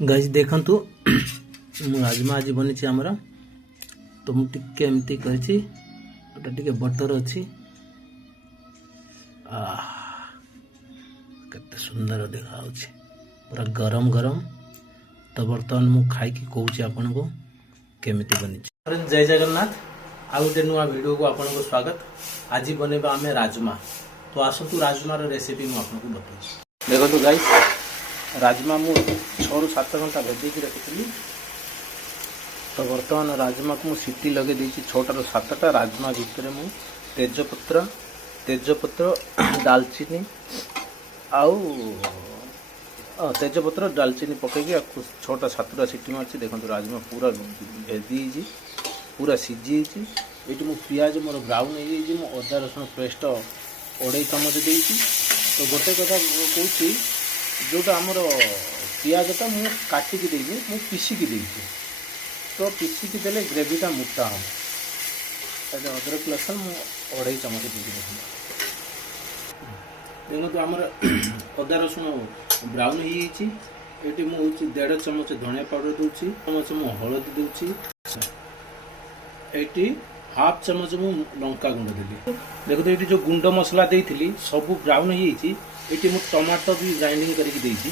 Guys देखंतु राजमा आज बनी आमर तो मुझे एमती करी बटर अच्छी केते सुंदर देखा पूरा गरम गरम। तो बर्तमान मु खाई कहूँ आपन को केमिति बनी। जय जगन्नाथ आउ गोटे नुआ वीडियो को आपन को स्वागत। आज बनेबा आम राजमा। तो आसतु राजमार रेसिपी मुझे आपको बताऊँ। देखो गाइस राजमा मु 6 ରୁ 7 घंटा भेदेक रखी। तो बर्तमान राजमा को मुझे सीटी लगे देती 6टा ରୁ 7टा। राजमा भितर मु तेजपत्र दालचीनी आउ तेजपत्र दालचीनी पकईकि 6टा 7टा सीटी मार्ची। देखो राजमा पूरा भेदी पूरा सीझी। ये मु पियाज मोर ब्राउन हो अदा रसुण पेस्ट 2.5 चामच देती। तो गोटे कथा कहूँ जोटा आमर पियाजटा मु काटिकी देवी मु पिसिकी देती। तो पिसिकी देले ग्रेवीटा मोटा हम। अदरक लसन मु 2.5 चामच देती। देखो तो आमर अदा रसुण ब्राउन हो ये मुझे 1.5 चामच धनिया पाउडर दूसरी चामच मु हलदी दूसरी ये हाफ चामच मु लंका गुंड देली। देखो तो ये जो गुंड मसला देती सब ब्राउन हो ये मु टमाटो भी ग्राइंडिंग करके देती।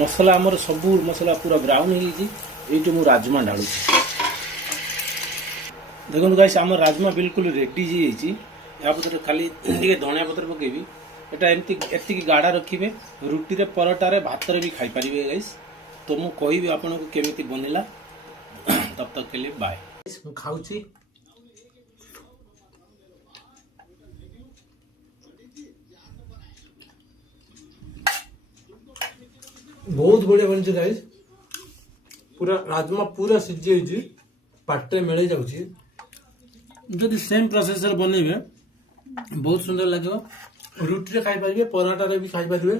मसला आमर सब मसला पूरा ब्राउन हो मु राजमा डालू। देखो गाइस आम राजमा बिल्कुल रेडी या पत्र खाली धनिया पत्र पकेबी। एटा एमती गाढ़ा रखिए रुटी रे पराठा भात भी खाई पारे गाइस। तो मु कहबी आपन को केमिति बनेला। तब तक के लिए बाय। मु खाउची बहुत बढ़िया बन गाइस। पूरा राजमा पूरा सीझी पाटे मिल जाऊँगी। जदि सेम प्रोसेस बनइबे बहुत सुंदर लगे। रुटी खाई पारे पराठा भी खाई पारे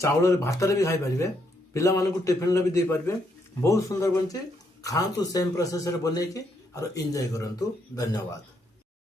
चावल भात भी खाई पारे पिला मानक टिफिन भी दे पारे। बहुत सुंदर बनची। खातु सेम प्रोसेस बनई और एंजॉय करंतु। धन्यवाद।